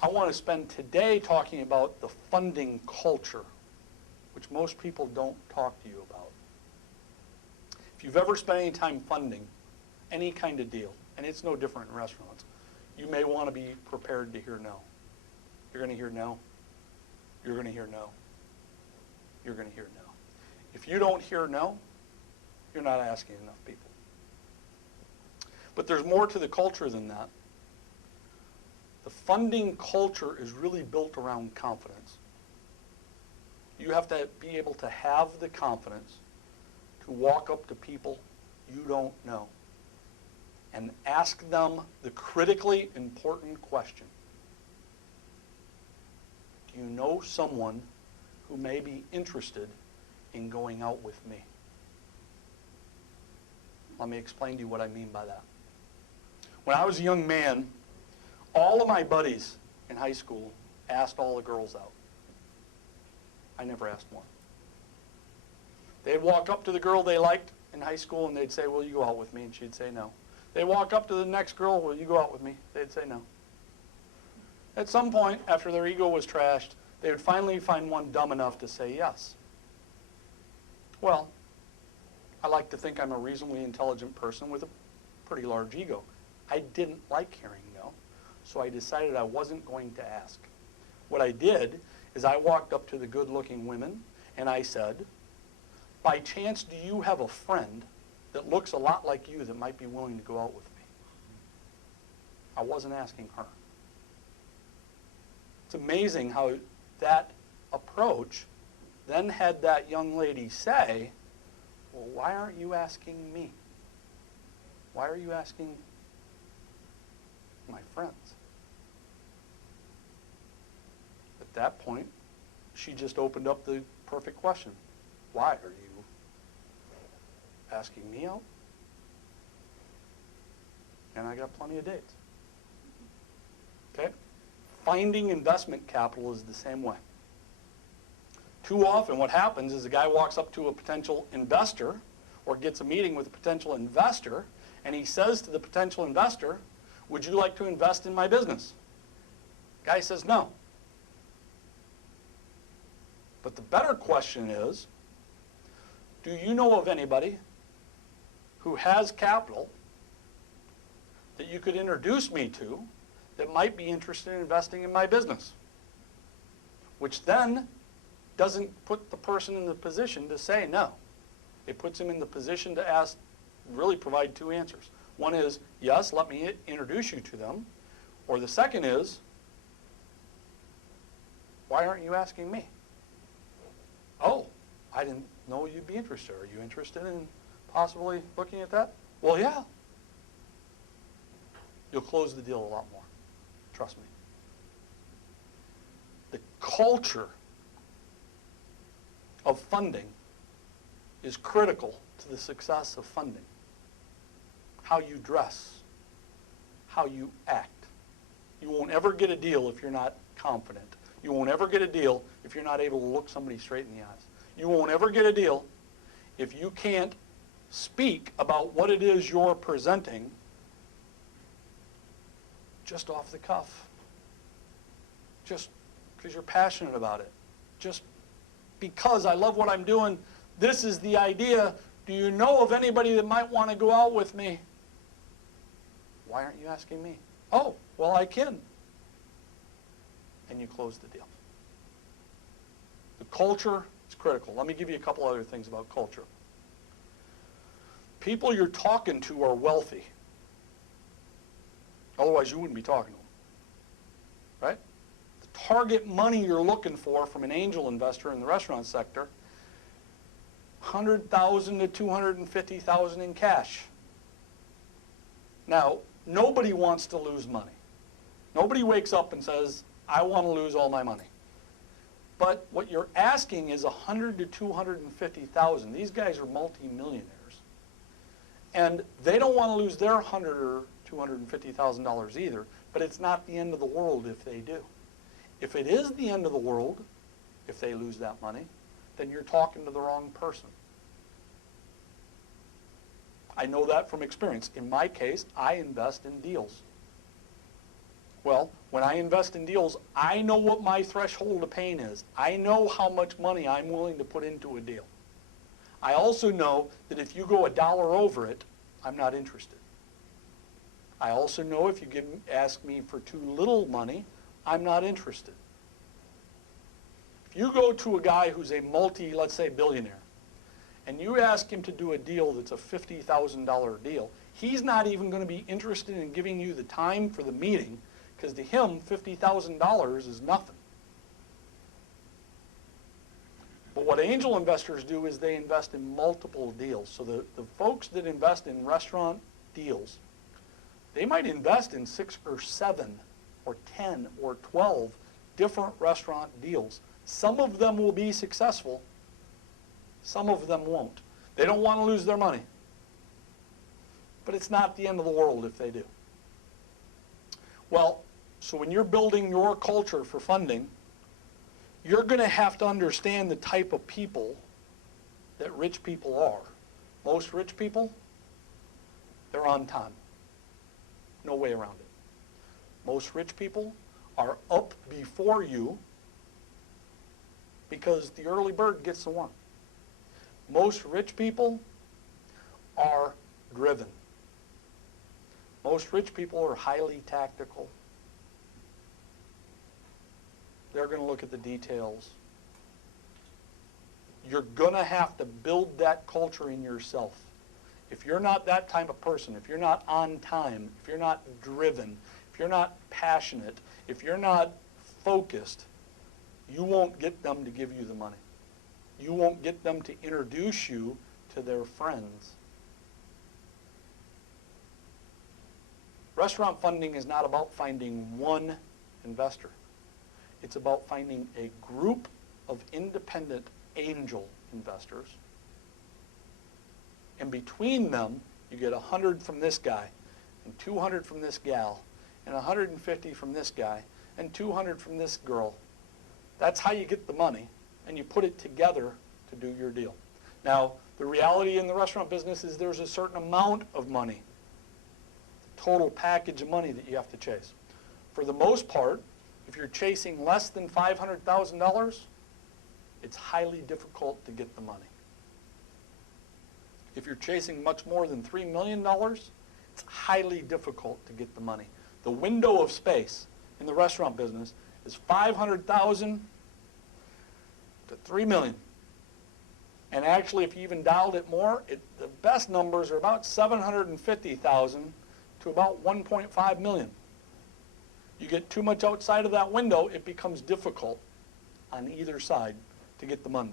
I want to spend today talking about the funding culture, which most people don't talk to you about. If you've ever spent any time funding any kind of deal, and it's no different in restaurants, you may want to be prepared to hear no. You're going to hear no. You're going to hear no. You're going to hear no. If you don't hear no, you're not asking enough people. But there's more to the culture than that. The funding culture is really built around confidence. You have to be able to have the confidence to walk up to people you don't know and ask them the critically important question. Do you know someone who may be interested in going out with me? Let me explain to you what I mean by that. When I was a young man, all of my buddies in high school asked all the girls out. I never asked one. They'd walk up to the girl they liked in high school and they'd say, will you go out with me? And she'd say no. They'd walk up to the next girl, will you go out with me? They'd say no. At some point, after their ego was trashed, they would finally find one dumb enough to say yes. Well, I like to think I'm a reasonably intelligent person with a pretty large ego. I didn't like hearing no, so I decided I wasn't going to ask. What I did is I walked up to the good-looking women and I said, by chance, do you have a friend that looks a lot like you that might be willing to go out with me? I wasn't asking her. It's amazing how that approach then had that young lady say, well, why aren't you asking me? Why are you asking my friends? At that point, she just opened up the perfect question. Why are you asking me out? And I got plenty of dates. Okay? Finding investment capital is the same way. Too often what happens is a guy walks up to a potential investor or gets a meeting with a potential investor and he says to the potential investor, would you like to invest in my business? Guy says no. But the better question is, do you know of anybody who has capital that you could introduce me to that might be interested in investing in my business? Which then doesn't put the person in the position to say no. It puts him in the position to ask, really provide two answers. One is, yes, let me introduce you to them. Or the second is, why aren't you asking me? Oh, I didn't know you'd be interested. Are you interested in possibly looking at that? Well, yeah. You'll close the deal a lot more. Trust me. The culture of funding is critical to the success of funding. How you dress, how you act. You won't ever get a deal if you're not confident. You won't ever get a deal if you're not able to look somebody straight in the eyes. You won't ever get a deal if you can't speak about what it is you're presenting just off the cuff. Just because you're passionate about it. Just because I love what I'm doing, this is the idea. Do you know of anybody that might want to go out with me? Why aren't you asking me? Oh, well, I can. And you close the deal. The culture is critical. Let me give you a couple other things about culture. People you're talking to are wealthy. Otherwise, you wouldn't be talking to them. Right? The target money you're looking for from an angel investor in the restaurant sector, $100,000 to $250,000 in cash. Now, nobody wants to lose money. Nobody wakes up and says, I want to lose all my money. But what you're asking is $100,000 to $250,000. These guys are multi-millionaires. And they don't want to lose their $100,000 or $250,000 either, but it's not the end of the world if they do. If it is the end of the world, if they lose that money, then you're talking to the wrong person. I know that from experience. In my case, I invest in deals. Well, when I invest in deals, I know what my threshold of pain is. I know how much money I'm willing to put into a deal. I also know that if you go $1 over it, I'm not interested. I also know if you ask me for too little money, I'm not interested. If you go to a guy who's a let's say billionaire, and you ask him to do a deal that's a $50,000 deal, he's not even going to be interested in giving you the time for the meeting, because to him, $50,000 is nothing. But what angel investors do is they invest in multiple deals. So the folks that invest in restaurant deals, they might invest in 6 or 7 or 10 or 12 different restaurant deals. Some of them will be successful. Some of them won't. They don't want to lose their money. But it's not the end of the world if they do. Well, so when you're building your culture for funding, you're going to have to understand the type of people that rich people are. Most rich people, they're on time. No way around it. Most rich people are up before you because the early bird gets the worm. Most rich people are driven. Most rich people are highly tactical. They're going to look at the details. You're going to have to build that culture in yourself. If you're not that type of person, if you're not on time, if you're not driven, if you're not passionate, if you're not focused, you won't get them to give you the money. You won't get them to introduce you to their friends. Restaurant funding is not about finding one investor. It's about finding a group of independent angel investors. And between them, you get 100 from this guy, and 200 from this gal, and 150 from this guy, and 200 from this girl. That's how you get the money, and you put it together to do your deal. Now, the reality in the restaurant business is there's a certain amount of money, total package of money that you have to chase. For the most part, if you're chasing less than $500,000, it's highly difficult to get the money. If you're chasing much more than $3 million, it's highly difficult to get the money. The window of space in the restaurant business is $500,000 to $3 million. And actually, if you even dialed it more, the best numbers are about $750,000 to about $1.5 million. You get too much outside of that window, it becomes difficult on either side to get the money.